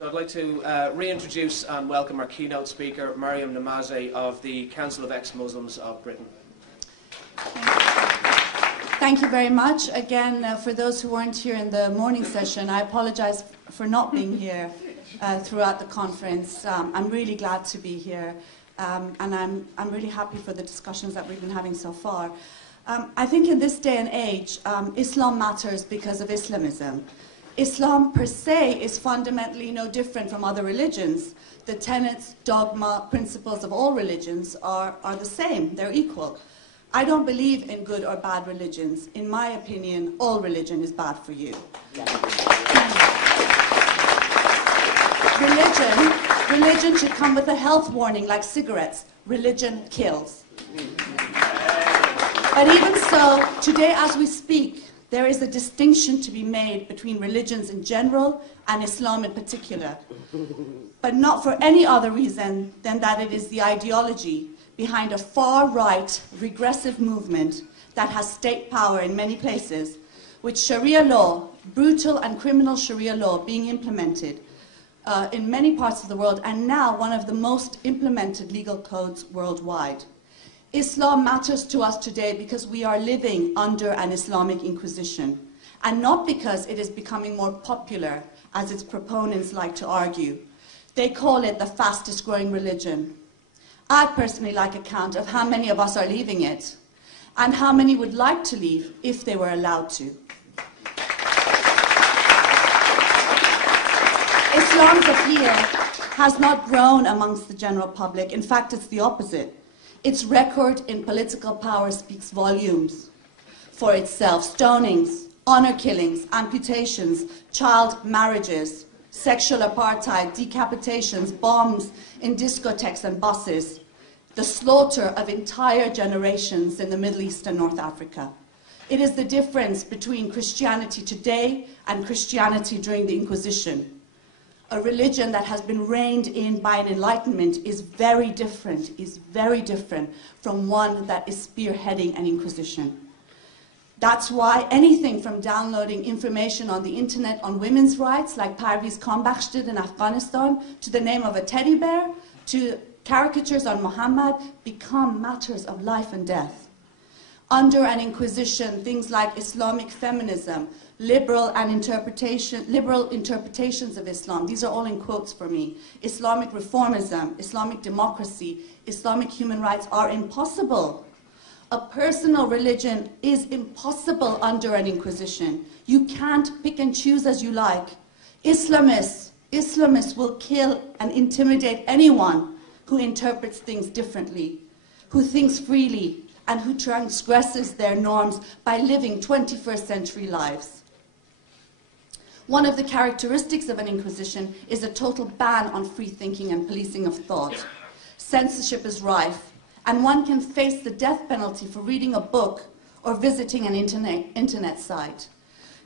I'd like to reintroduce and welcome our keynote speaker, Maryam Namazie of the Council of Ex-Muslims of Britain. Thank you very much. Again, for those who weren't here in the morning session, I apologize for not being here throughout the conference. I'm really glad to be here, and I'm really happy for the discussions that we've been having so far. I think in this day and age, Islam matters because of Islamism. Islam per se is fundamentally no different from other religions. The tenets, dogma, principles of all religions are the same. They're equal. I don't believe in good or bad religions. In my opinion, all religion is bad for you. Religion should come with a health warning like cigarettes. Religion kills. But even so, today as we speak, there is a distinction to be made between religions in general and Islam in particular, but not for any other reason than that it is the ideology behind a far-right, regressive movement that has state power in many places, with Sharia law, brutal and criminal Sharia law being implemented in many parts of the world, and now one of the most implemented legal codes worldwide. Islam matters to us today because we are living under an Islamic Inquisition, and not because it is becoming more popular, as its proponents like to argue. They call it the fastest growing religion. I'd personally like a count of how many of us are leaving it, and how many would like to leave if they were allowed to. Islam's appeal has not grown amongst the general public. In fact, it's the opposite. Its record in political power speaks volumes for itself. Stonings, honor killings, amputations, child marriages, sexual apartheid, decapitations, bombs in discotheques and buses, the slaughter of entire generations in the Middle East and North Africa. It is the difference between Christianity today and Christianity during the Inquisition. A religion that has been reined in by an enlightenment is very different from one that is spearheading an inquisition. That's why anything from downloading information on the internet on women's rights, like Parviz Kambakhsh did in Afghanistan, to the name of a teddy bear, to caricatures on Muhammad, become matters of life and death. Under an inquisition, things like Islamic feminism, liberal interpretations of Islam, these are all in quotes for me, Islamic reformism, Islamic democracy, Islamic human rights are impossible. A personal religion is impossible under an inquisition. You can't pick and choose as you like. Islamists will kill and intimidate anyone who interprets things differently, who thinks freely, and who transgresses their norms by living 21st century lives. One of the characteristics of an inquisition is a total ban on free thinking and policing of thought. Censorship is rife, and one can face the death penalty for reading a book or visiting an internet site.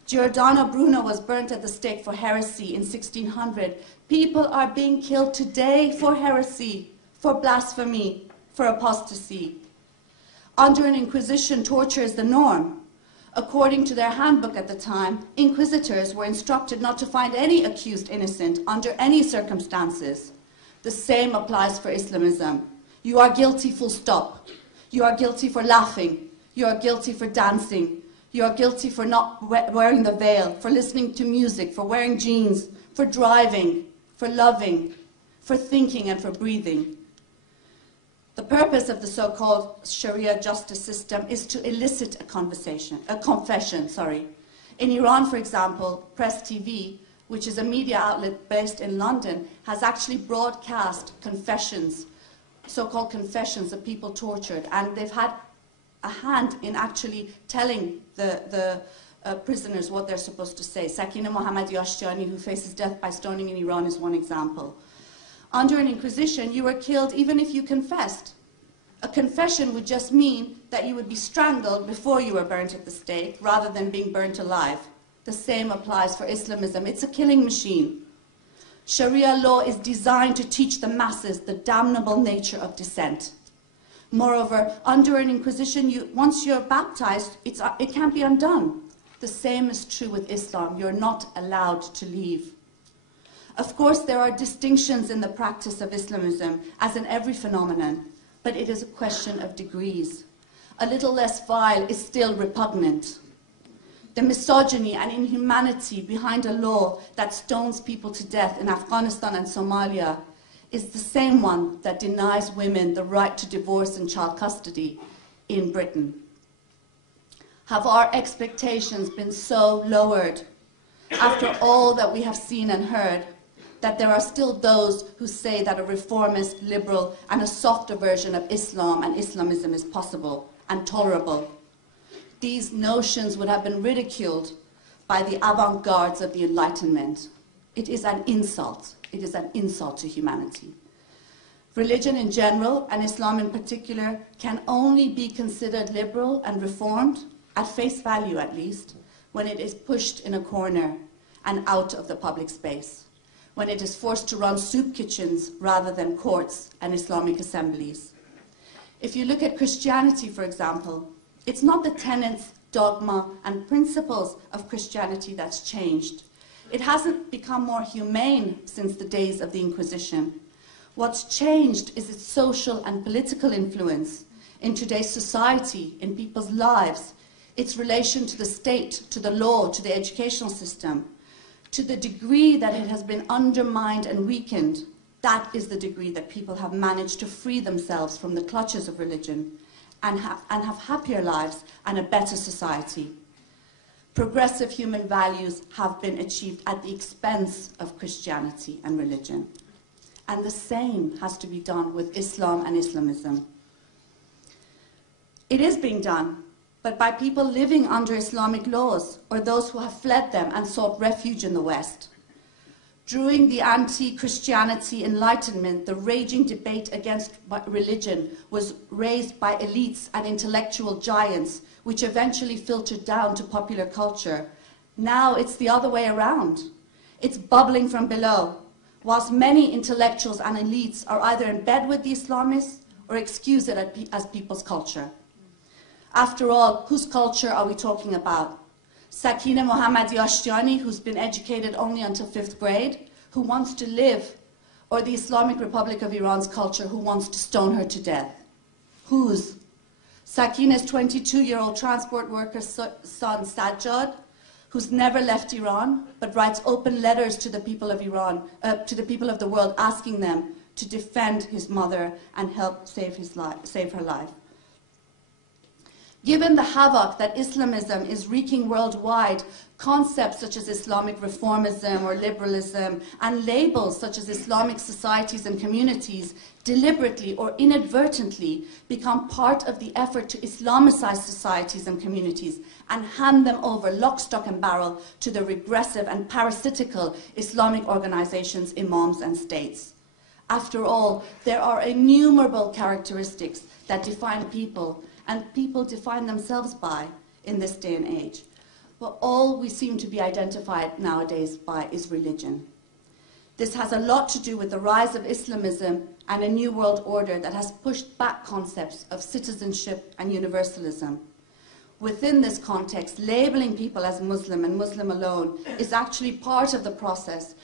Giordano Bruno was burnt at the stake for heresy in 1600. People are being killed today for heresy, for blasphemy, for apostasy. Under an inquisition, torture is the norm. According to their handbook at the time, inquisitors were instructed not to find any accused innocent under any circumstances. The same applies for Islamism. You are guilty, full stop. You are guilty for laughing. You are guilty for dancing. You are guilty for not wearing the veil, for listening to music, for wearing jeans, for driving, for loving, for thinking, and for breathing. The purpose of the so-called Sharia justice system is to elicit a confession. In Iran, for example, Press TV, which is a media outlet based in London, has actually broadcast confessions, so-called confessions of people tortured, and they've had a hand in actually telling the prisoners what they're supposed to say. Sakina Mohammadi Ashtiani, who faces death by stoning in Iran, is one example. Under an inquisition, you were killed even if you confessed. A confession would just mean that you would be strangled before you were burnt at the stake, rather than being burnt alive. The same applies for Islamism. It's a killing machine. Sharia law is designed to teach the masses the damnable nature of dissent. Moreover, under an inquisition, once you're baptized, it can't be undone. The same is true with Islam. You're not allowed to leave. Of course, there are distinctions in the practice of Islamism, as in every phenomenon, but it is a question of degrees. A little less vile is still repugnant. The misogyny and inhumanity behind a law that stones people to death in Afghanistan and Somalia is the same one that denies women the right to divorce and child custody in Britain. Have our expectations been so lowered after all that we have seen and heard that there are still those who say that a reformist, liberal, and a softer version of Islam and Islamism is possible and tolerable? These notions would have been ridiculed by the avant-gardes of the Enlightenment. It is an insult. It is an insult to humanity. Religion in general, and Islam in particular, can only be considered liberal and reformed, at face value at least, when it is pushed in a corner and out of the public space, when it is forced to run soup kitchens rather than courts and Islamic assemblies. If you look at Christianity, for example, it's not the tenets, dogma, and principles of Christianity that's changed. It hasn't become more humane since the days of the Inquisition. What's changed is its social and political influence in today's society, in people's lives, its relation to the state, to the law, to the educational system. To the degree that it has been undermined and weakened, that is the degree that people have managed to free themselves from the clutches of religion and have happier lives and a better society. Progressive human values have been achieved at the expense of Christianity and religion. And the same has to be done with Islam and Islamism. It is being done, but by people living under Islamic laws or those who have fled them and sought refuge in the West. During the anti-Christianity Enlightenment, the raging debate against religion was raised by elites and intellectual giants, which eventually filtered down to popular culture. Now it's the other way around. It's bubbling from below, whilst many intellectuals and elites are either in bed with the Islamists or excuse it as people's culture. After all, whose culture are we talking about? Sakina Mohammadi Ashtiani, who's been educated only until 5th grade, who wants to live, or the Islamic Republic of Iran's culture, who wants to stone her to death? Whose? Sakina's 22-year-old transport worker son Sajjad, who's never left Iran, but writes open letters to the people of Iran, to the people of the world, asking them to defend his mother and help save her life. Given the havoc that Islamism is wreaking worldwide, concepts such as Islamic reformism or liberalism and labels such as Islamic societies and communities deliberately or inadvertently become part of the effort to Islamicize societies and communities and hand them over lock, stock and barrel to the regressive and parasitical Islamic organizations, imams and states. After all, there are innumerable characteristics that define people and people define themselves by in this day and age. But all we seem to be identified nowadays by is religion. This has a lot to do with the rise of Islamism and a new world order that has pushed back concepts of citizenship and universalism. Within this context, labeling people as Muslim and Muslim alone is actually part of the process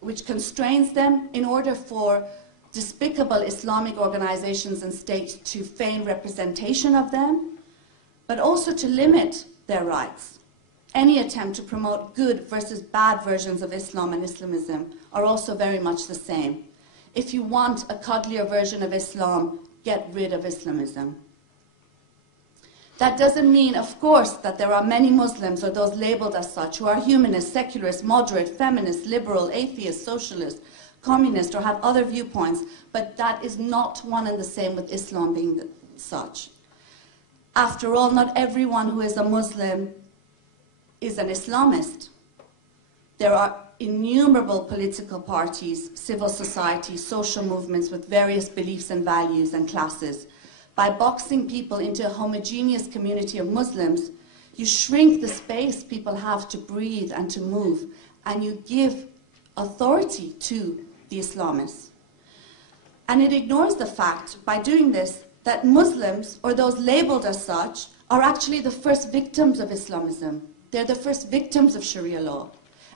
which constrains them in order for despicable Islamic organizations and states to feign representation of them, but also to limit their rights. Any attempt to promote good versus bad versions of Islam and Islamism are also very much the same. If you want a cuddlier version of Islam, get rid of Islamism. That doesn't mean, of course, that there are many Muslims or those labeled as such who are humanist, secularist, moderate, feminist, liberal, atheist, socialist, communist, or have other viewpoints, but that is not one and the same with Islam being such. After all, not everyone who is a Muslim is an Islamist. There are innumerable political parties, civil societies, social movements with various beliefs and values and classes. By boxing people into a homogeneous community of Muslims, you shrink the space people have to breathe and to move, and you give authority to the Islamists. And it ignores the fact, by doing this, that Muslims, or those labeled as such, are actually the first victims of Islamism. They're the first victims of Sharia law,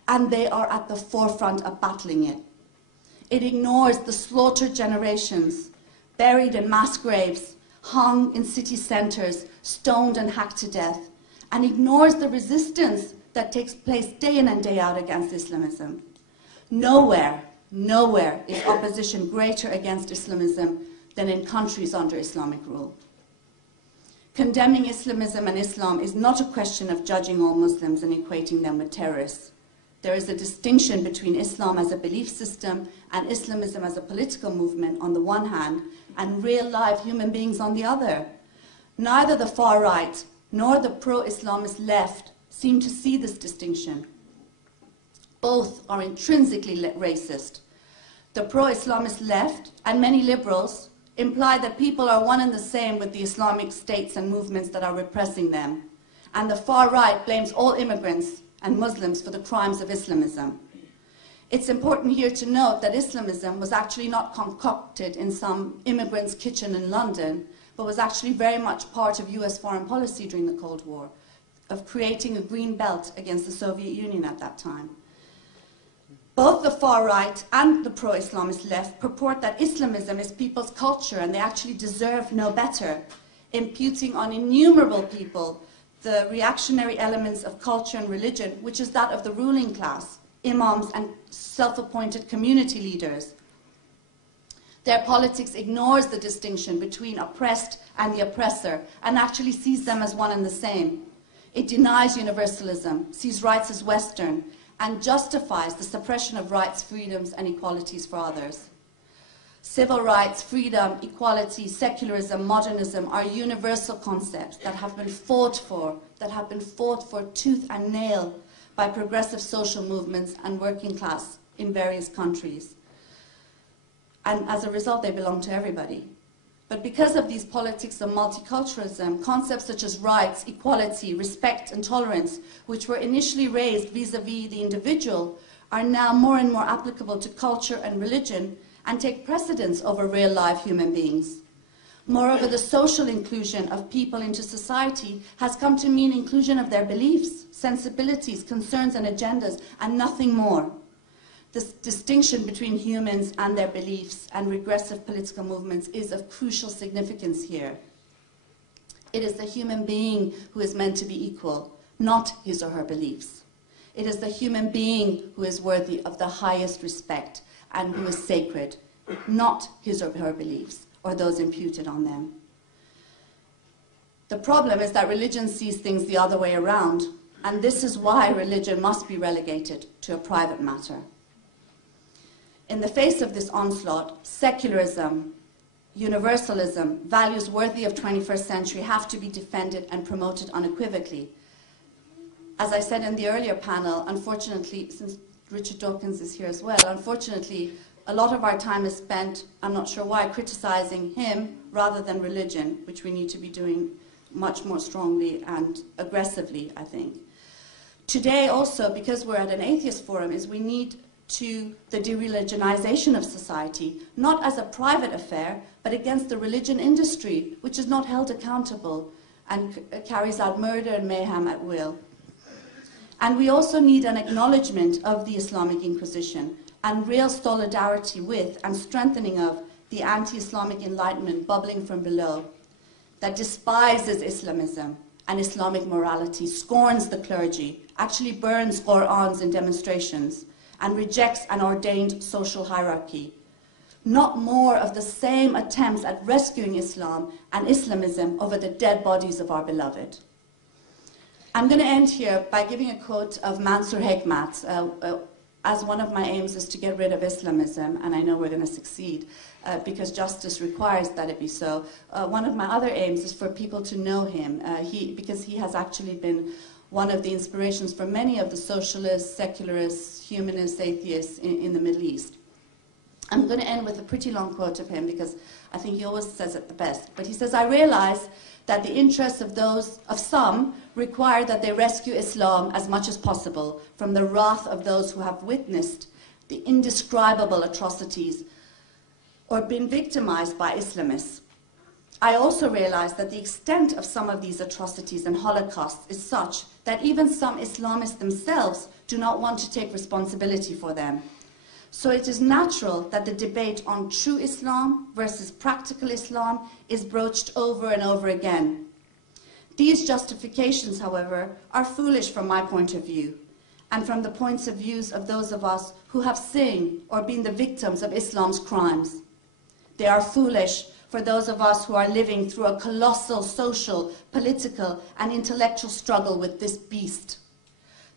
and they are at the forefront of battling it. It ignores the slaughtered generations, buried in mass graves, hung in city centres, stoned and hacked to death, and ignores the resistance that takes place day in and day out against Islamism. Nowhere is opposition greater against Islamism than in countries under Islamic rule. Condemning Islamism and Islam is not a question of judging all Muslims and equating them with terrorists. There is a distinction between Islam as a belief system and Islamism as a political movement on the one hand, and real live human beings on the other. Neither the far right nor the pro-Islamist left seem to see this distinction. Both are intrinsically racist. The pro-Islamist left and many liberals imply that people are one and the same with the Islamic states and movements that are repressing them. And the far right blames all immigrants and Muslims for the crimes of Islamism. It's important here to note that Islamism was actually not concocted in some immigrant's kitchen in London, but was actually very much part of US foreign policy during the Cold War, of creating a green belt against the Soviet Union at that time. Both the far right and the pro-Islamist left purport that Islamism is people's culture and they actually deserve no better, imputing on innumerable people the reactionary elements of culture and religion, which is that of the ruling class, imams and self-appointed community leaders. Their politics ignores the distinction between oppressed and the oppressor and actually sees them as one and the same. It denies universalism, sees rights as Western, and justifies the suppression of rights, freedoms, and equalities for others. Civil rights, freedom, equality, secularism, modernism are universal concepts that have been fought for tooth and nail by progressive social movements and working class in various countries. And as a result, they belong to everybody. But because of these politics of multiculturalism, concepts such as rights, equality, respect, and tolerance, which were initially raised vis-à-vis the individual, are now more and more applicable to culture and religion and take precedence over real life human beings. Moreover, the social inclusion of people into society has come to mean inclusion of their beliefs, sensibilities, concerns, and agendas, and nothing more. This distinction between humans and their beliefs and regressive political movements is of crucial significance here. It is the human being who is meant to be equal, not his or her beliefs. It is the human being who is worthy of the highest respect and who is sacred, not his or her beliefs or those imputed on them. The problem is that religion sees things the other way around, and this is why religion must be relegated to a private matter. In the face of this onslaught, secularism, universalism, values worthy of 21st century have to be defended and promoted unequivocally. As I said in the earlier panel, unfortunately, since Richard Dawkins is here as well, unfortunately, a lot of our time is spent, I'm not sure why, criticizing him rather than religion, which we need to be doing much more strongly and aggressively, I think. Today also, because we're at an atheist forum, is we need to the dereligionization of society, not as a private affair, but against the religion industry, which is not held accountable and carries out murder and mayhem at will. And we also need an acknowledgement of the Islamic Inquisition and real solidarity with and strengthening of the anti-Islamic enlightenment bubbling from below that despises Islamism and Islamic morality, scorns the clergy, actually burns Qur'ans in demonstrations, and rejects an ordained social hierarchy. Not more of the same attempts at rescuing Islam and Islamism over the dead bodies of our beloved. I'm going to end here by giving a quote of Mansur Hekmat. As one of my aims is to get rid of Islamism, and I know we're going to succeed because justice requires that it be so. One of my other aims is for people to know him, because he has actually been one of the inspirations for many of the socialists, secularists, humanists, atheists in the Middle East. I'm going to end with a pretty long quote of him because I think he always says it the best. But he says, "I realize that the interests of some require that they rescue Islam as much as possible from the wrath of those who have witnessed the indescribable atrocities, or been victimized by Islamists. I also realize that the extent of some of these atrocities and holocausts is such that even some Islamists themselves do not want to take responsibility for them. So it is natural that the debate on true Islam versus practical Islam is broached over and over again. These justifications, however, are foolish from my point of view, and from the points of view of those of us who have seen or been the victims of Islam's crimes. They are foolish for those of us who are living through a colossal social, political, and intellectual struggle with this beast.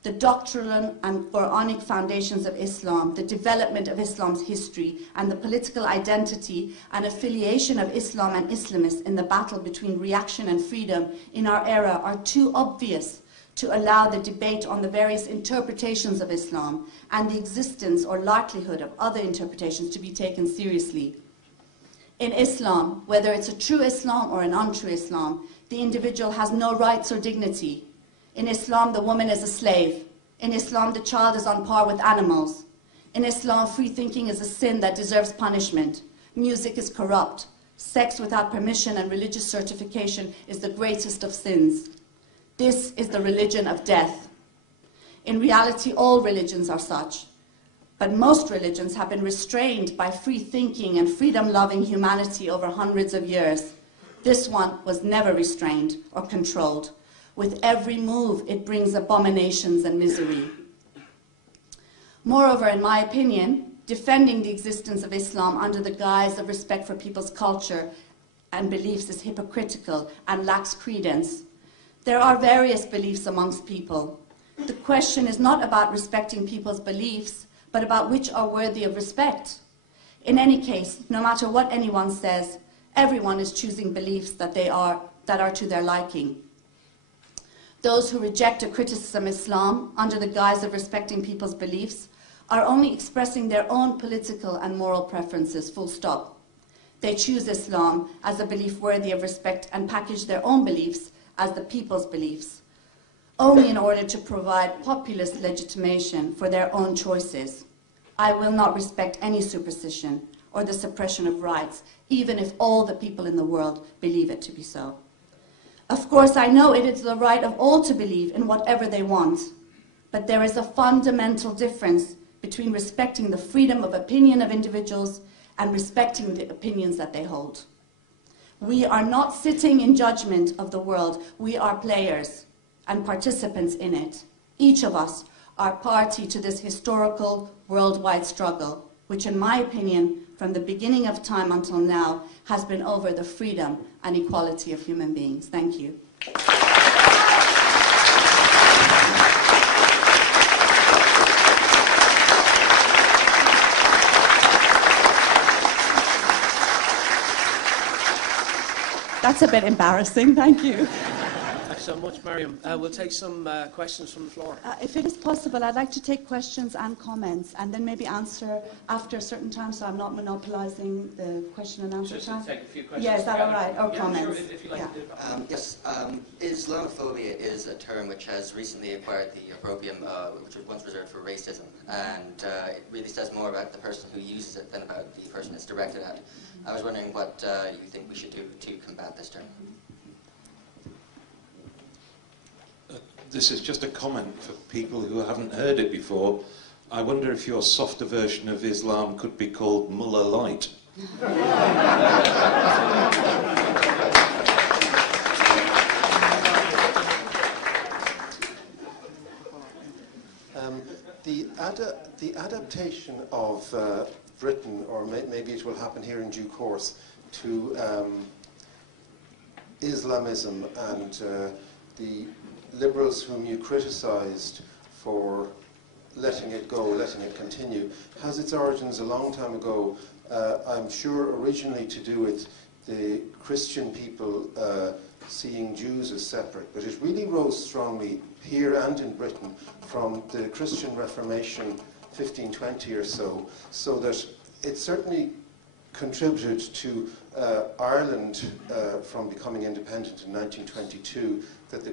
The doctrinal and Quranic foundations of Islam, the development of Islam's history, and the political identity and affiliation of Islam and Islamists in the battle between reaction and freedom in our era are too obvious to allow the debate on the various interpretations of Islam and the existence or likelihood of other interpretations to be taken seriously. In Islam, whether it's a true Islam or an untrue Islam, the individual has no rights or dignity. In Islam, the woman is a slave. In Islam, the child is on par with animals. In Islam, free thinking is a sin that deserves punishment. Music is corrupt. Sex without permission and religious certification is the greatest of sins. This is the religion of death. In reality, all religions are such. But most religions have been restrained by free thinking and freedom-loving humanity over hundreds of years. This one was never restrained or controlled. With every move, it brings abominations and misery. Moreover, in my opinion, defending the existence of Islam under the guise of respect for people's culture and beliefs is hypocritical and lacks credence. There are various beliefs amongst people. The question is not about respecting people's beliefs, but about which are worthy of respect. In any case, no matter what anyone says, everyone is choosing beliefs that are to their liking. Those who reject a criticism of Islam under the guise of respecting people's beliefs are only expressing their own political and moral preferences, full stop. They choose Islam as a belief worthy of respect and package their own beliefs as the people's beliefs, only in order to provide populist legitimation for their own choices. I will not respect any superstition or the suppression of rights, even if all the people in the world believe it to be so. Of course, I know it is the right of all to believe in whatever they want, but there is a fundamental difference between respecting the freedom of opinion of individuals and respecting the opinions that they hold. We are not sitting in judgment of the world. We are players and participants in it. Each of us are party to this historical worldwide struggle, which in my opinion, from the beginning of time until now, has been over the freedom and equality of human beings. Thank you. That's a bit embarrassing, thank you. Thanks so much, Maryam. We'll take some questions from the floor. If it is possible, I'd like to take questions and comments and then maybe answer after a certain time, so I'm not monopolizing the question and answer Just time. to take a few questions. Yeah, is that all right? Or yeah, comments? Sure, if you like to do that. Yes, Islamophobia is a term which has recently acquired the opprobrium, which was once reserved for racism, and it really says more about the person who uses it than about the person it's directed at. I was wondering what you think we should do to combat this term. This is just a comment for people who haven't heard it before. I wonder if your softer version of Islam could be called Mullah Light. The adaptation of Britain, or maybe it will happen here in due course, to Islamism and the liberals whom you criticised for letting it go, letting it continue, has its origins a long time ago, I'm sure originally to do with the Christian people seeing Jews as separate, but it really rose strongly here and in Britain from the Christian Reformation 1520 or so, so that it certainly contributed to Ireland from becoming independent in 1922, that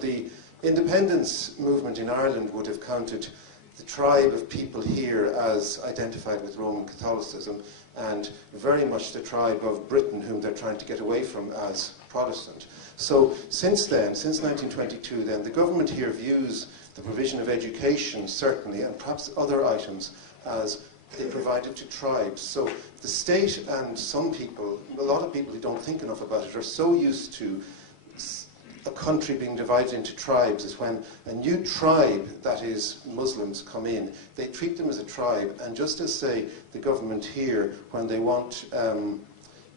the independence movement in Ireland would have counted the tribe of people here as identified with Roman Catholicism, and very much the tribe of Britain whom they're trying to get away from as Protestant. So since then, since 1922 then, the government here views the provision of education, certainly, and perhaps other items as they provided to tribes. So the state and some people, a lot of people who don't think enough about it, are so used to a country being divided into tribes is when a new tribe, that is Muslims, come in, they treat them as a tribe, and just as, say, the government here, when they want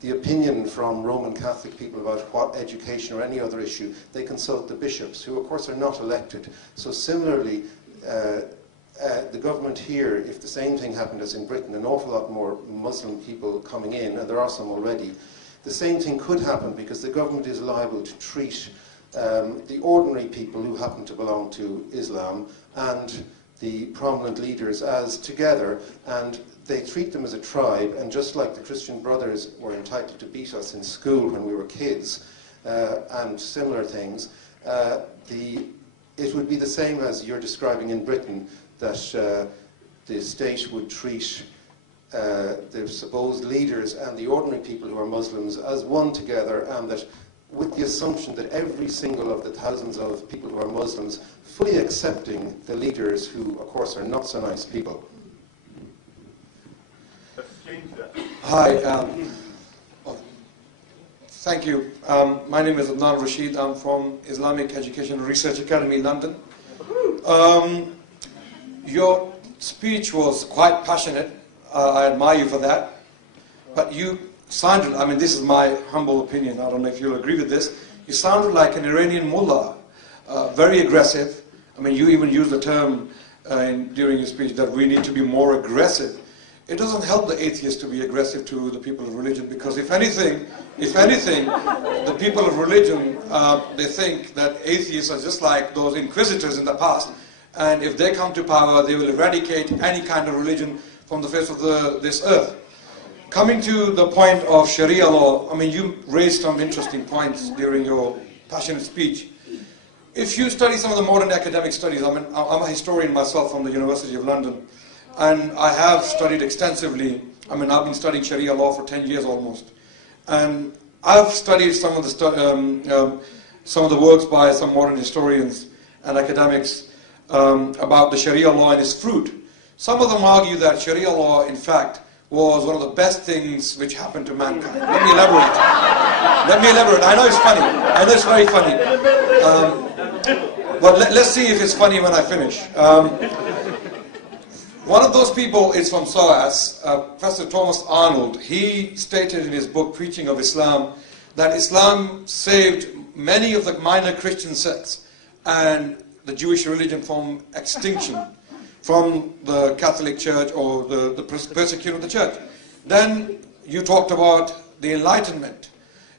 the opinion from Roman Catholic people about what education or any other issue, they consult the bishops, who of course are not elected. So similarly, the government here, if the same thing happened as in Britain, an awful lot more Muslim people coming in, and there are some already, the same thing could happen because the government is liable to treat the ordinary people who happen to belong to Islam and the prominent leaders as together, and they treat them as a tribe, and just like the Christian Brothers were entitled to beat us in school when we were kids, and similar things, it would be the same as you're describing in Britain, that the state would treat the supposed leaders and the ordinary people who are Muslims as one together, and that with the assumption that every single of the thousands of people who are Muslims fully accepting the leaders who, of course, are not so nice people. Hi, thank you. My name is Adnan Rashid. I'm from Islamic Education and Research Academy, London. Your speech was quite passionate. I admire you for that. But you sounded, I mean, this is my humble opinion, I don't know if you'll agree with this, you sounded like an Iranian mullah, very aggressive. I mean, you even used the term during your speech that we need to be more aggressive. It doesn't help the atheists to be aggressive to the people of religion, because if anything, the people of religion, they think that atheists are just like those inquisitors in the past, and if they come to power, they will eradicate any kind of religion from the face of this earth. Coming to the point of Sharia law, I mean, you raised some interesting points during your passionate speech. If you study some of the modern academic studies, I mean, I'm a historian myself from the University of London, and I have studied extensively. I mean, I've been studying Sharia law for 10 years almost. And I've studied some of the works by some modern historians and academics about the Sharia law and its fruit. Some of them argue that Sharia law, in fact, was one of the best things which happened to mankind. Let me elaborate. I know it's funny. I know it's very funny. But let's see if it's funny when I finish. One of those people is from SOAS, Professor Thomas Arnold. He stated in his book, Preaching of Islam, that Islam saved many of the minor Christian sects and the Jewish religion from extinction, from the Catholic Church or the persecution of the church. Then you talked about the Enlightenment.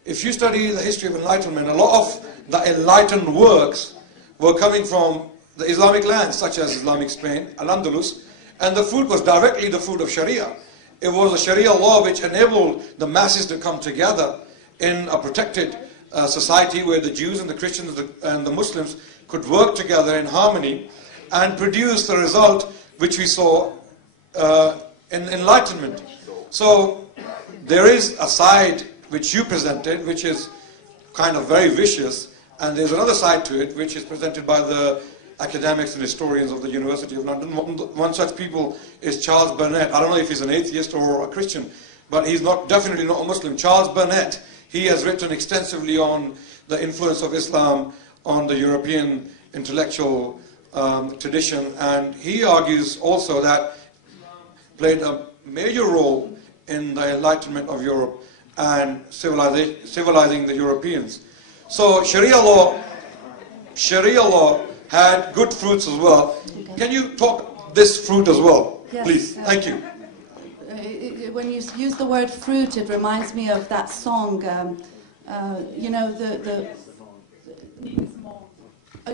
If you study the history of Enlightenment, a lot of the enlightened works were coming from the Islamic lands, such as Islamic Spain, Al-Andalus, and the fruit was directly the fruit of Sharia. It was a Sharia law which enabled the masses to come together in a protected society where the Jews and the Christians and the Muslims could work together in harmony and produce the result which we saw in Enlightenment. So there is a side which you presented, which is kind of very vicious, and there's another side to it which is presented by the academics and historians of the University of London. One such people is Charles Burnett. I don't know if he's an atheist or a Christian, but he's definitely not a Muslim. Charles Burnett, he has written extensively on the influence of Islam on the European intellectual tradition, and he argues also that Islam played a major role in the enlightenment of Europe and civilizing the Europeans. So Sharia law had good fruits as well. Okay. Can you talk this fruit as well, yes, please? Thank you. When you use the word fruit, it reminds me of that song, you know, the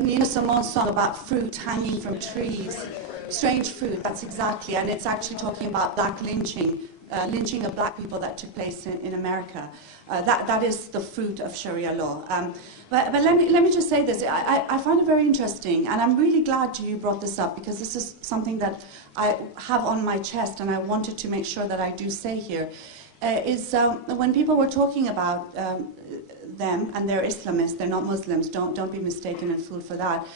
Nina Simone song about fruit hanging from trees. Strange fruit, that's exactly, and it's actually talking about black lynching lynching of black people that took place in America. That is the fruit of Sharia law. But let me just say this. I find it very interesting, and I'm really glad you brought this up, because this is something that I have on my chest, and I wanted to make sure that I do say here. When people were talking about them, and they're Islamists, they're not Muslims, don't be mistaken and fooled for that,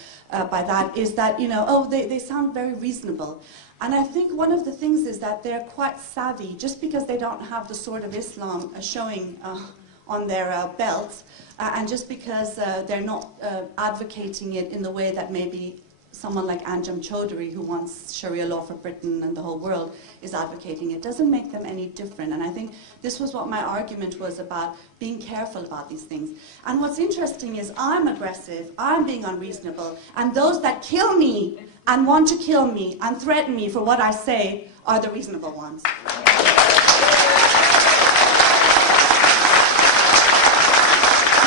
by that, is that, they sound very reasonable. And I think one of the things is that they're quite savvy, just because they don't have the sword of Islam showing on their belts, and just because they're not advocating it in the way that maybe someone like Anjem Choudhury, who wants Sharia law for Britain and the whole world, is advocating it, doesn't make them any different. And I think this was what my argument was about, being careful about these things. And what's interesting is I'm aggressive, I'm being unreasonable, and those that kill me and want to kill me and threaten me for what I say are the reasonable ones.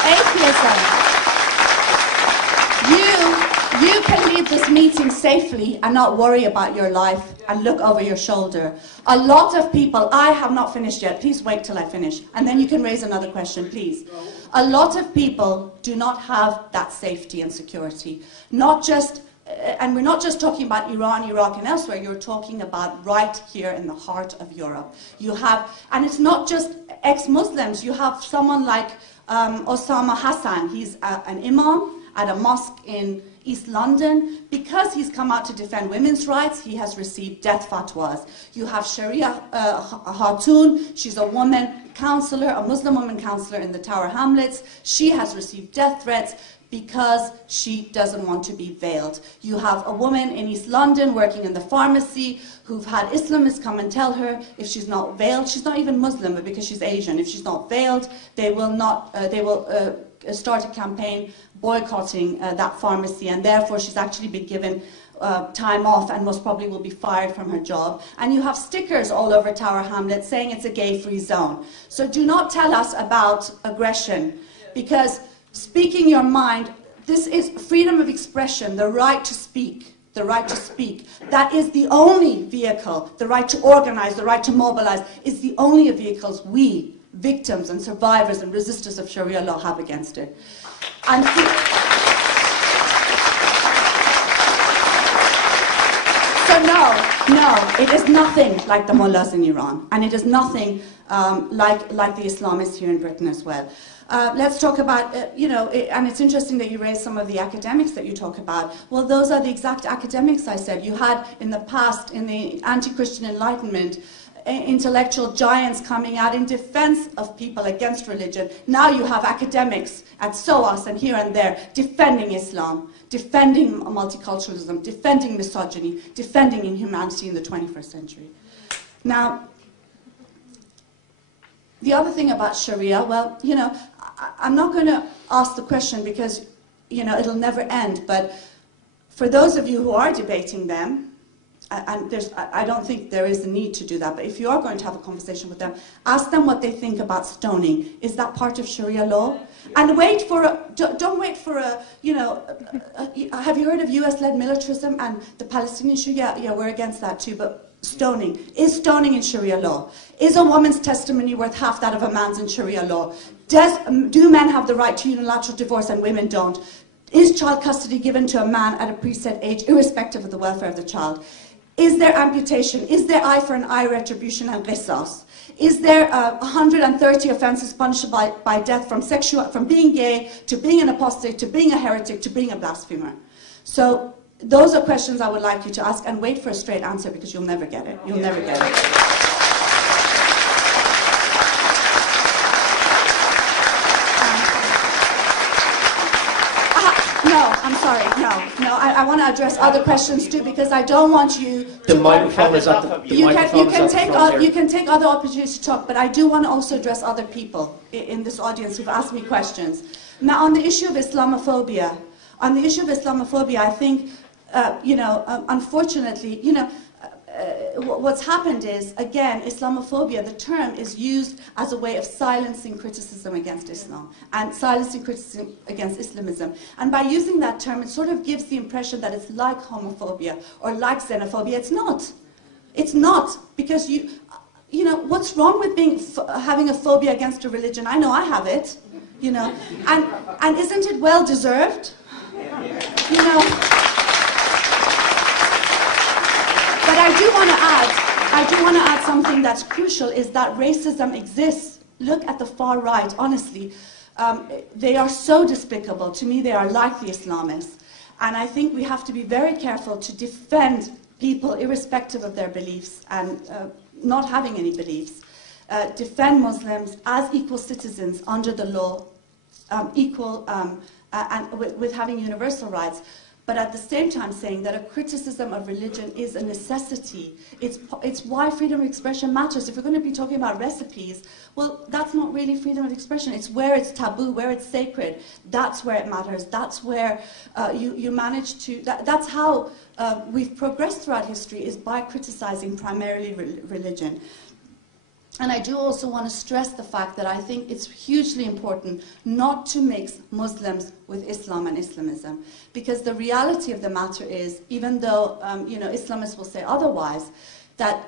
Atheism. You can leave this meeting safely and not worry about your life and look over your shoulder. A lot of people, I have not finished yet, please wait till I finish, and then you can raise another question, please. A lot of people do not have that safety and security. Not just, and we're not just talking about Iran, Iraq and elsewhere, you're talking about right here in the heart of Europe. You have, and it's not just ex-Muslims, you have someone like Osama Hassan. He's an imam at a mosque in East London. Because he's come out to defend women's rights, he has received death fatwas. You have Sharia Khatun, she's a woman counselor, a Muslim woman counselor in the Tower Hamlets. She has received death threats because she doesn't want to be veiled. You have a woman in East London working in the pharmacy who've had Islamists come and tell her if she's not veiled, she's not even Muslim, but because she's Asian, if she's not veiled, they will start a campaign boycotting that pharmacy, and therefore she's actually been given time off and most probably will be fired from her job. And you have stickers all over Tower Hamlets saying it's a gay-free zone. So do not tell us about aggression, because speaking your mind, this is freedom of expression, the right to speak. The right to speak. That is the only vehicle, the right to organize, the right to mobilize, is the only vehicles we, victims and survivors and resistors of Sharia law, have against it. And so no, it is nothing like the mullahs in Iran, and it is nothing like the Islamists here in Britain as well. Let's talk about, and it's interesting that you raised some of the academics that you talk about. Well, those are the exact academics I said. You had in the past, in the anti-Christian Enlightenment, intellectual giants coming out in defense of people against religion. Now you have academics at SOAS and here and there defending Islam, defending multiculturalism, defending misogyny, defending inhumanity in the 21st century. Now, the other thing about Sharia, well, I'm not going to ask the question because, it'll never end, but for those of you who are debating them, and I don't think there is a need to do that, but if you are going to have a conversation with them, ask them what they think about stoning. Is that part of Sharia law? And don't wait for a, have you heard of US-led militarism and the Palestinian issue? Yeah, we're against that too, but stoning. Is stoning in Sharia law? Is a woman's testimony worth half that of a man's in Sharia law? Do men have the right to unilateral divorce and women don't? Is child custody given to a man at a preset age, irrespective of the welfare of the child? Is there amputation? Is there eye for an eye retribution and qisas? Is there 130 offences punishable by death from being gay, to being an apostate, to being a heretic, to being a blasphemer? So those are questions I would like you to ask, and wait for a straight answer, because you'll never get it. You'll never get it. I'm sorry, no. I want to address other questions too, because I don't want you to... The microphone is at the You can take other opportunities to talk, but I do want to also address other people in this audience who've asked me questions. Now, on the issue of Islamophobia, I think, unfortunately, what's happened is, again, Islamophobia, the term is used as a way of silencing criticism against Islam and silencing criticism against Islamism. And by using that term, it sort of gives the impression that it's like homophobia or like xenophobia. It's not. It's not, because you know, what's wrong with having a phobia against a religion? I know I have it, you know, and isn't it well deserved? You know. But I do want to add something that's crucial, is that racism exists. Look at the far right, honestly. They are so despicable. To me, they are like the Islamists. And I think we have to be very careful to defend people irrespective of their beliefs and not having any beliefs. Defend Muslims as equal citizens under the law, and with having universal rights. But at the same time saying that a criticism of religion is a necessity. It's why freedom of expression matters. If we're going to be talking about recipes, well, that's not really freedom of expression. It's where it's taboo, where it's sacred. That's where it matters. That's where you manage to... That's how we've progressed throughout history, is by criticizing primarily religion. And I do also want to stress the fact that I think it's hugely important not to mix Muslims with Islam and Islamism, because the reality of the matter is, even though you know, Islamists will say otherwise, that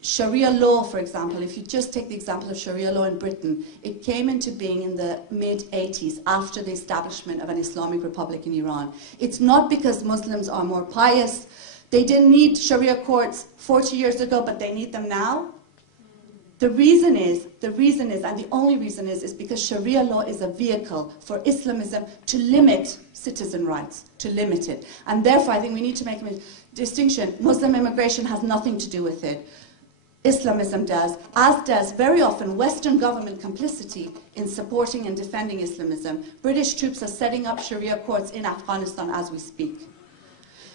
Sharia law, for example, if you just take the example of Sharia law in Britain, it came into being in the mid-80s after the establishment of an Islamic Republic in Iran. It's not because Muslims are more pious. They didn't need Sharia courts 40 years ago, but they need them now. The reason is, and the only reason is because Sharia law is a vehicle for Islamism to limit citizen rights, to limit it. And therefore, I think we need to make a distinction. Muslim immigration has nothing to do with it. Islamism does, as does very often Western government complicity in supporting and defending Islamism. British troops are setting up Sharia courts in Afghanistan as we speak.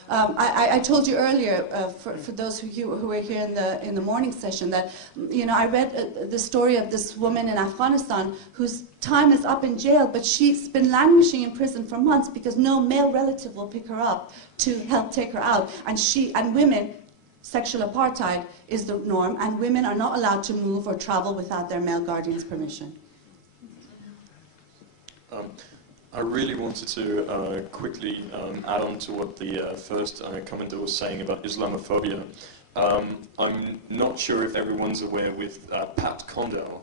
I told you earlier, for those who were here in the morning session, that you know, I read the story of this woman in Afghanistan whose time is up in jail, but she's been languishing in prison for months because no male relative will pick her up to help take her out. And women, sexual apartheid is the norm, and women are not allowed to move or travel without their male guardian's permission. I really wanted to quickly add on to what the first commenter was saying about Islamophobia. I'm not sure if everyone's aware with Pat Condell,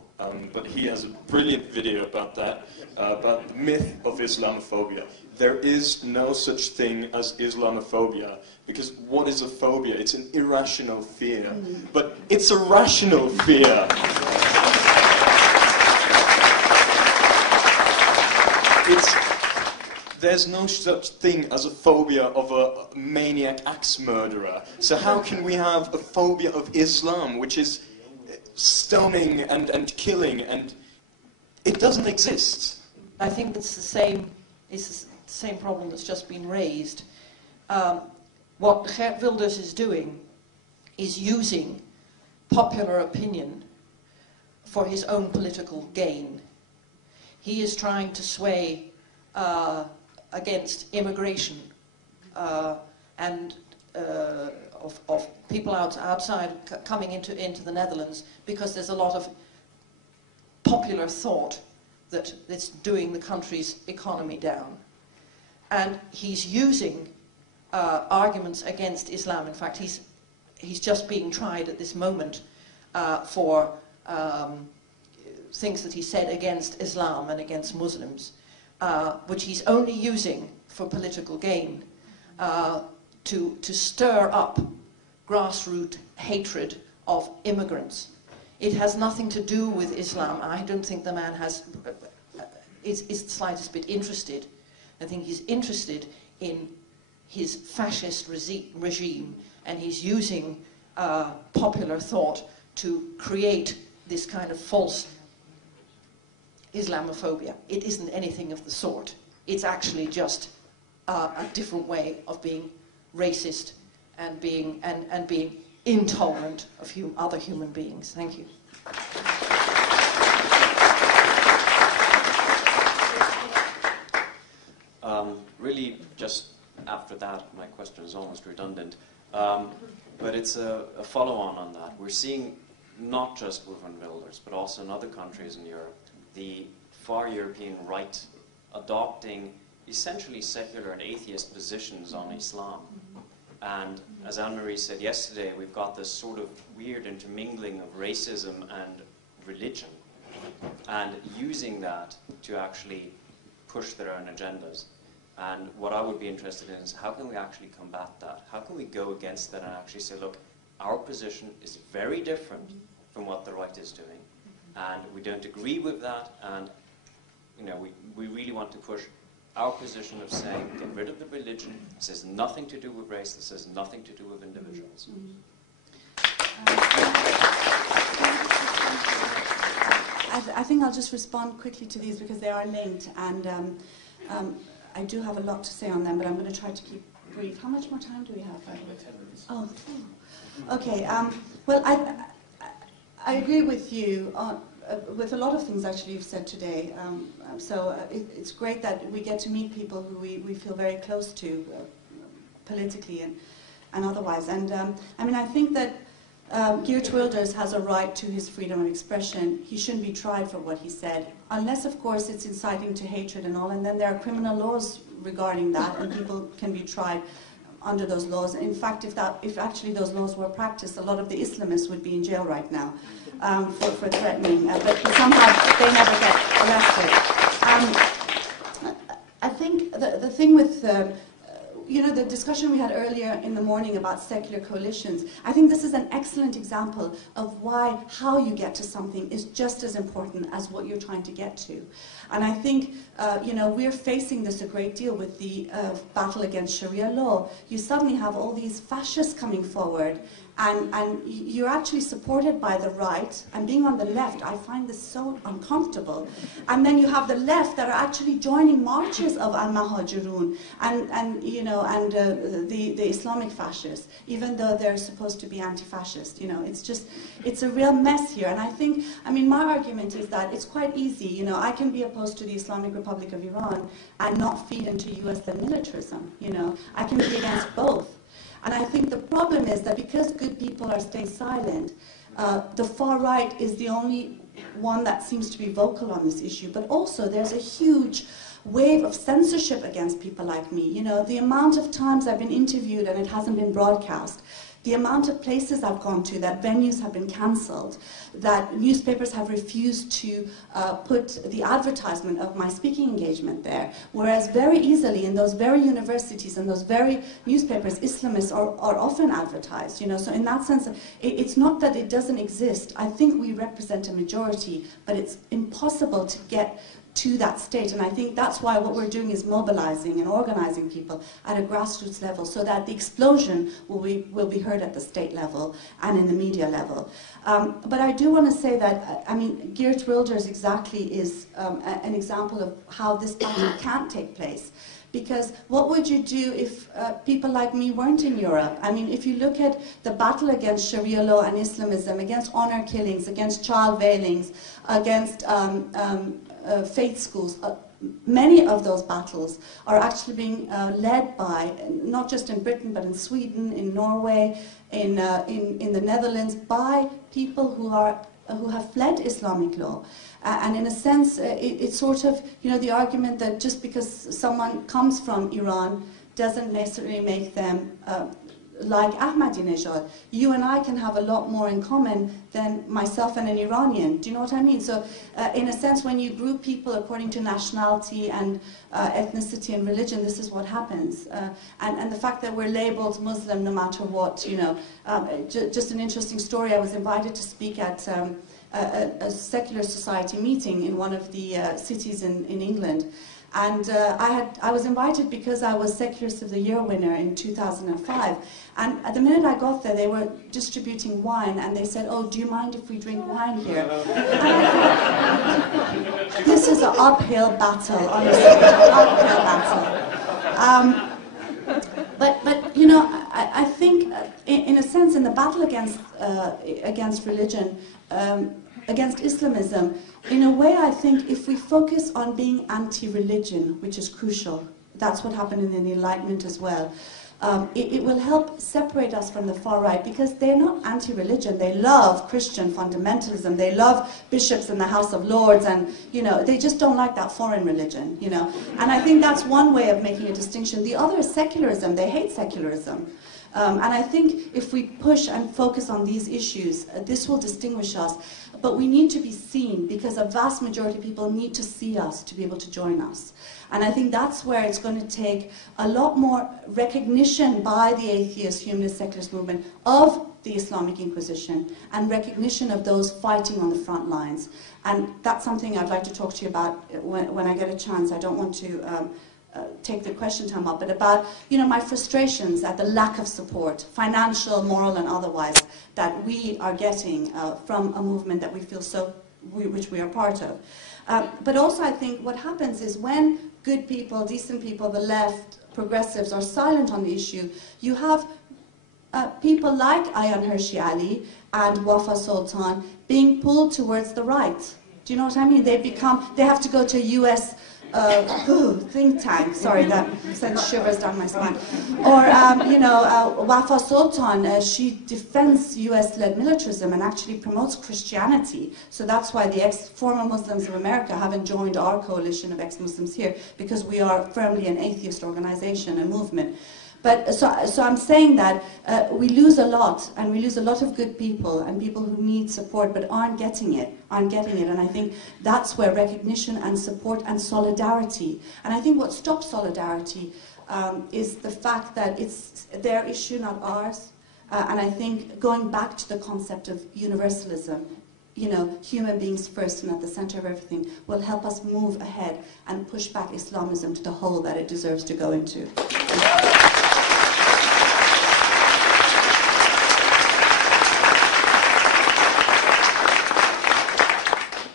but he has a brilliant video about that, about the myth of Islamophobia. There is no such thing as Islamophobia, because what is a phobia? It's an irrational fear, but it's a rational fear. There's no such thing as a phobia of a maniac axe murderer. So how can we have a phobia of Islam, which is stoning and killing, and it doesn't exist? I think it's the same problem that's just been raised. What Geert Wilders is doing is using popular opinion for his own political gain. He is trying to sway against immigration and of people outside coming into the Netherlands, because there's a lot of popular thought that it's doing the country's economy down. And he's using arguments against Islam. In fact, he's just being tried at this moment for things that he said against Islam and against Muslims, which he's only using for political gain, to stir up grassroots hatred of immigrants. It has nothing to do with Islam. I don't think the man is the slightest bit interested. I think he's interested in his fascist regime, and he's using popular thought to create this kind of false Islamophobia. It isn't anything of the sort. It's actually just a different way of being racist and being intolerant of other human beings. Thank you. Really, just after that, my question is almost redundant, but it's a follow-on on that. We're seeing not just with Wilders, but also in other countries in Europe, the far European right adopting essentially secular and atheist positions on Islam. And as Anne-Marie said yesterday, we've got this sort of weird intermingling of racism and religion, and using that to actually push their own agendas. And what I would be interested in is how can we actually combat that? How can we go against that and actually say, look, our position is very different from what the right is doing, and we don't agree with that, and we really want to push our position of saying, get rid of the religion. This has nothing to do with race. This has nothing to do with individuals. I think I'll just respond quickly to these because they are linked, and I do have a lot to say on them, but I'm going to try to keep brief. How much more time do we have? 10 minutes. Oh, okay. Well, I agree with you on, with a lot of things actually you've said today. It's great that we get to meet people who we feel very close to politically and otherwise. And I mean, I think that Geert Wilders has a right to his freedom of expression. He shouldn't be tried for what he said, unless, of course, it's inciting to hatred and all, and then there are criminal laws regarding that, and people can be tried under those laws. In fact, if actually those laws were practiced, a lot of the Islamists would be in jail right now for threatening, but somehow they never get arrested. I think the thing with the discussion we had earlier in the morning about secular coalitions, I think this is an excellent example of how you get to something is just as important as what you're trying to get to. And I think, we're facing this a great deal with the battle against Sharia law. You suddenly have all these fascists coming forward, and you're actually supported by the right, and being on the left, I find this so uncomfortable. And then you have the left that are actually joining marches of al-Mahajirun and the Islamic fascists, even though they're supposed to be anti-fascist. It's a real mess here. And I think, my argument is that it's quite easy. I can be opposed to the Islamic Republic of Iran and not feed into US-led militarism. I can be against both. And I think the problem is that because good people are staying silent, the far right is the only one that seems to be vocal on this issue. But also there's a huge wave of censorship against people like me. The amount of times I've been interviewed and it hasn't been broadcast, the amount of places I've gone to that venues have been cancelled, that newspapers have refused to put the advertisement of my speaking engagement there, whereas very easily in those very universities and those very newspapers, Islamists are often advertised. So in that sense, it's not that it doesn't exist. I think we represent a majority, but it's impossible to get to that state, and I think that's why what we're doing is mobilizing and organizing people at a grassroots level so that the explosion will be heard at the state level and in the media level. But I do want to say that, Geert Wilders exactly is an example of how this battle can't take place. Because what would you do if people like me weren't in Europe? If you look at the battle against Sharia law and Islamism, against honor killings, against child veilings, against faith schools, many of those battles are actually being led by, not just in Britain, but in Sweden, in Norway, in the Netherlands, by people who have fled Islamic law. And in a sense, it's sort of, the argument that just because someone comes from Iran doesn't necessarily make them like Ahmadinejad. You and I can have a lot more in common than myself and an Iranian. Do you know what I mean? So, in a sense, when you group people according to nationality and ethnicity and religion, this is what happens. And the fact that we're labeled Muslim no matter what, just an interesting story. I was invited to speak at a secular society meeting in one of the cities in England. And I was invited because I was Secularist of the Year winner in 2005. And at the minute I got there, they were distributing wine, and they said, "Oh, do you mind if we drink wine here?" And I thought, this is an uphill battle, honestly, an uphill battle. But I think, in a sense, in the battle against religion, against Islamism, in a way, I think if we focus on being anti-religion, which is crucial, that's what happened in the Enlightenment as well, it will help separate us from the far right, because they're not anti-religion. They love Christian fundamentalism. They love bishops in the House of Lords, and they just don't like that foreign religion. And I think that's one way of making a distinction. The other is secularism. They hate secularism. And I think if we push and focus on these issues, this will distinguish us. But we need to be seen, because a vast majority of people need to see us to be able to join us. And I think that's where it's going to take a lot more recognition by the atheist, humanist, secularist movement of the Islamic Inquisition, and recognition of those fighting on the front lines. And that's something I'd like to talk to you about when I get a chance. I don't want to take the question time up, but about, you know, my frustrations at the lack of support, financial, moral, and otherwise, that we are getting from a movement that we feel which we are part of. But also, I think what happens is when good people, decent people, the left, progressives are silent on the issue, you have people like Ayaan Hirsi Ali and Wafa Sultan being pulled towards the right. Do you know what I mean? They have to go to a US think tank. Sorry, that sent shivers down my spine. Or, Wafa Sultan, she defends US-led militarism and actually promotes Christianity. So that's why the former Muslims of America haven't joined our coalition of ex-Muslims here, because we are firmly an atheist organization, a movement. But so I'm saying that we lose a lot, and we lose a lot of good people and people who need support but aren't getting it. And I think that's where recognition and support and solidarity. And I think what stops solidarity is the fact that it's their issue, not ours. And I think going back to the concept of universalism, you know, human beings first and at the center of everything, will help us move ahead and push back Islamism to the hole that it deserves to go into.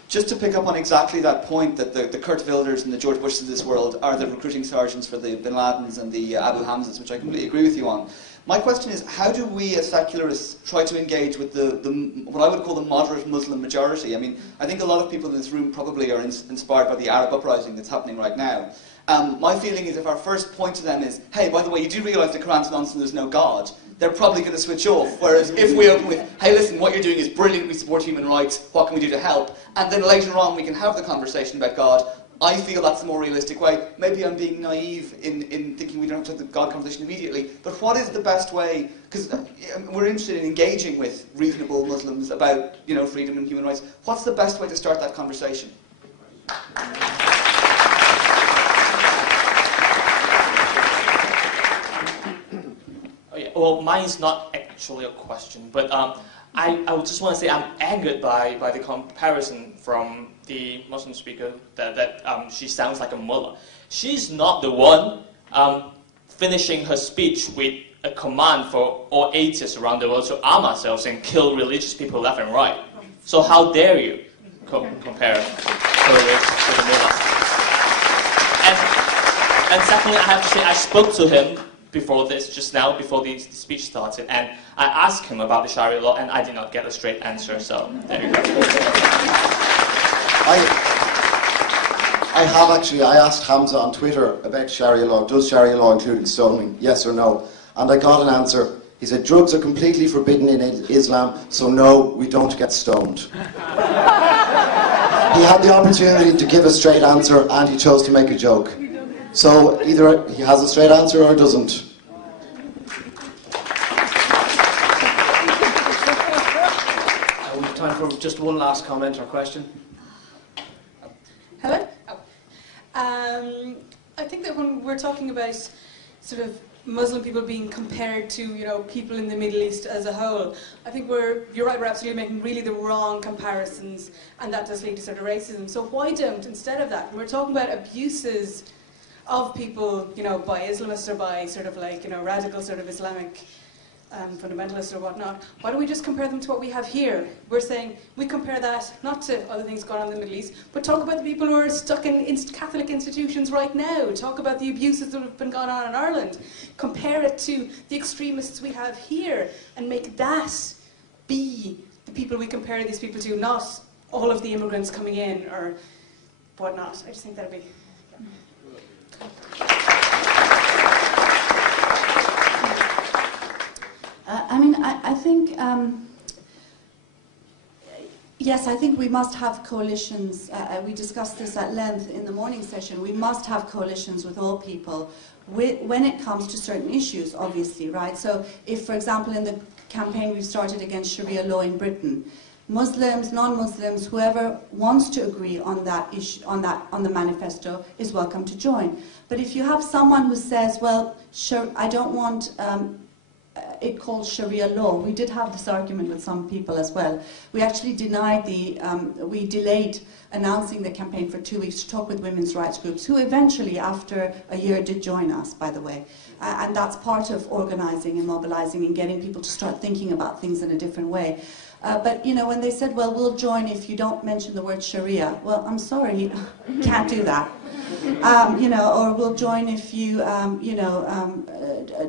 Just to pick up on exactly that point, that the Kurt Wilders and the George Bushes of this world are the recruiting sergeants for the Bin Ladens and the Abu Hamzas, which I completely agree with you on. My question is, how do we as secularists try to engage with what I would call the moderate Muslim majority? I mean, I think a lot of people in this room probably are inspired by the Arab uprising that's happening right now. My feeling is if our first point to them is, hey, by the way, you do realise the Quran's nonsense, there's no God, they're probably going to switch off. Whereas if we open with, hey, listen, what you're doing is brilliant, we support human rights, what can we do to help? And then later on we can have the conversation about God. I feel that's the more realistic way. Maybe I'm being naive in thinking we don't have to have the God conversation immediately. But what is the best way? Because we're interested in engaging with reasonable Muslims about, you know, freedom and human rights. What's the best way to start that conversation? Well, mine is not actually a question, but I would just want to say I'm angered by the comparison from the Muslim speaker that she sounds like a mullah. She's not the one finishing her speech with a command for all atheists around the world to arm ourselves and kill religious people left and right. So how dare you compare her with the mullah? And secondly, I have to say I spoke to him before this, just now, before the speech started, and I asked him about the Sharia law, and I did not get a straight answer, so there you go. I asked Hamza on Twitter about Sharia law. Does Sharia law include stoning? Yes or no? And I got an answer. He said, drugs are completely forbidden in Islam, so no, we don't get stoned. He had the opportunity to give a straight answer, and he chose to make a joke. So either he has a straight answer or doesn't. We have time for just one last comment or question. Hello? I think that when we're talking about sort of Muslim people being compared to, you know, people in the Middle East as a whole, I think you're right, we're absolutely making really the wrong comparisons, and that does lead to sort of racism. So why don't, instead of that, when we're talking about abuses of people, you know, by Islamists or by sort of like, you know, radical sort of Islamic fundamentalists or whatnot, why don't we just compare them to what we have here? We're saying we compare that not to other things going on in the Middle East, but talk about the people who are stuck in Catholic institutions right now. Talk about the abuses that have been going on in Ireland. Compare it to the extremists we have here, and make that be the people we compare these people to, not all of the immigrants coming in or whatnot. I just think that'd be... I think Yes, I think we must have coalitions. We discussed this at length in the morning session. We must have coalitions with all people when it comes to certain issues, obviously, right? So if, for example, in the campaign we've started against Sharia law in Britain, Muslims, non-Muslims, whoever wants to agree on that issue, on the manifesto, is welcome to join. But if you have someone who says, well, I don't want it called Sharia law. We did have this argument with some people as well. We actually denied we delayed announcing the campaign for 2 weeks to talk with women's rights groups, who eventually, after a year, did join us, by the way. And that's part of organizing and mobilizing and getting people to start thinking about things in a different way. But, you know, when they said, well, we'll join if you don't mention the word Sharia, well, I'm sorry, can't do that. You know, or we'll join if you,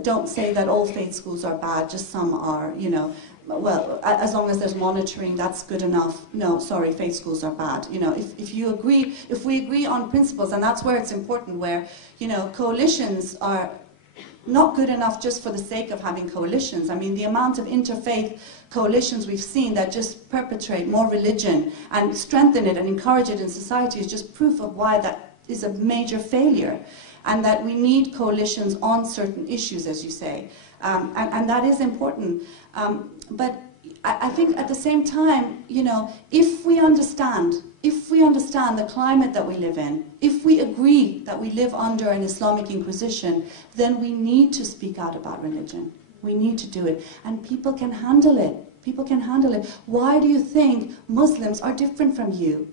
don't say that all faith schools are bad, just some are, you know. Well, as long as there's monitoring, that's good enough. No, sorry, faith schools are bad. You know, if we agree on principles, and that's where it's important, where, you know, coalitions are not good enough just for the sake of having coalitions. I mean, the amount of interfaith coalitions we've seen that just perpetrate more religion and strengthen it and encourage it in society is just proof of why that is a major failure, and that we need coalitions on certain issues, as you say, and that is important. But I think at the same time, you know, if we understand the climate that we live in, if we agree that we live under an Islamic Inquisition, then we need to speak out about religion. We need to do it. And people can handle it. People can handle it. Why do you think Muslims are different from you?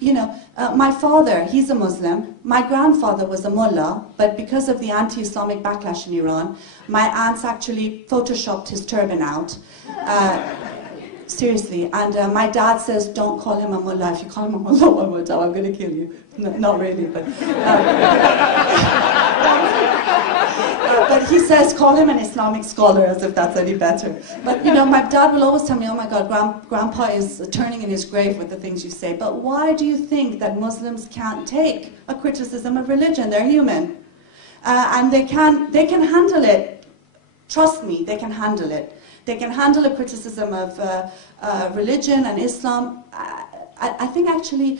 You know, my father, he's a Muslim. My grandfather was a mullah, but because of the anti-Islamic backlash in Iran, my aunts actually photoshopped his turban out. Seriously. And my dad says, don't call him a mullah. If you call him a mullah one more time, I'm going to kill you. No, not really, but... but he says, call him an Islamic scholar, as if that's any better. But, you know, my dad will always tell me, oh my God, Grandpa is turning in his grave with the things you say. But why do you think that Muslims can't take a criticism of religion? They're human. And they can handle it. Trust me, they can handle it. They can handle a criticism of religion and Islam. I think actually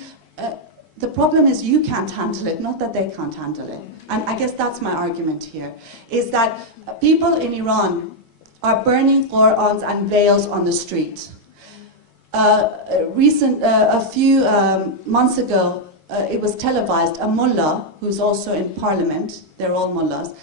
the problem is you can't handle it, not that they can't handle it. And I guess that's my argument here, is that people in Iran are burning Qur'ans and veils on the street. A few months ago, it was televised. A mullah, who's also in parliament, they're all mullahs,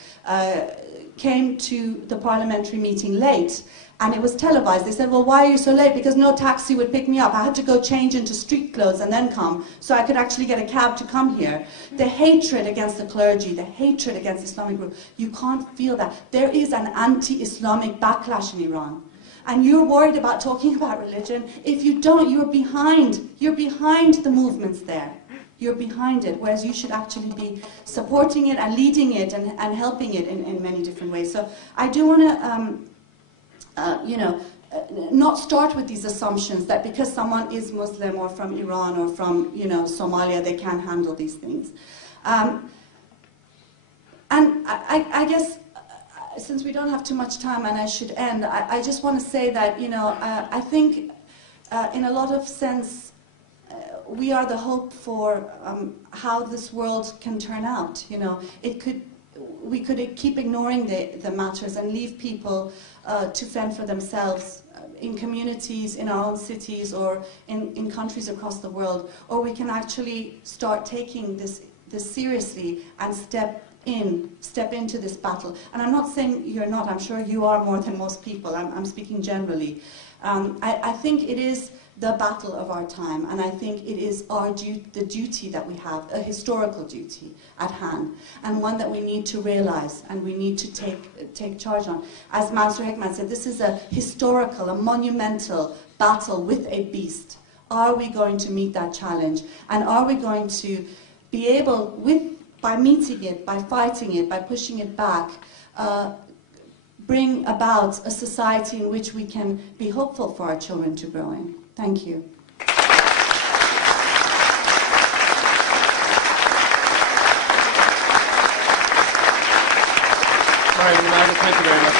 came to the parliamentary meeting late, and it was televised. They said, well, why are you so late? Because no taxi would pick me up. I had to go change into street clothes and then come, so I could actually get a cab to come here. The hatred against the clergy, the hatred against Islamic groups, you can't feel that. There is an anti-Islamic backlash in Iran. And you're worried about talking about religion. If you don't, you're behind the movements there. You're behind it, whereas you should actually be supporting it and leading it and helping it in many different ways. So I do want to, not start with these assumptions that because someone is Muslim or from Iran or from, Somalia, they can handle these things. And I guess, since we don't have too much time and I should end, I just want to say that, I think in a lot of sense, we are the hope for how this world can turn out. We could keep ignoring the matters and leave people to fend for themselves in communities, in our own cities, or in countries across the world, or we can actually start taking this seriously and step into this battle. And I'm not saying you're not. I'm sure you are more than most people. I'm speaking generally. I think it is the battle of our time, and I think it is the duty that we have, a historical duty at hand, and one that we need to realize and we need to take charge on. As Mansur Hekman said, this is a historical, a monumental battle with a beast. Are we going to meet that challenge? And are we going to be able, by meeting it, by fighting it, by pushing it back, bring about a society in which we can be hopeful for our children to grow in? Thank you. Maryam, Namazie, thank you very much.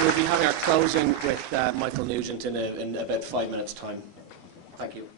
we'll be having our closing with Michael Nugent in about 5 minutes' time. Thank you.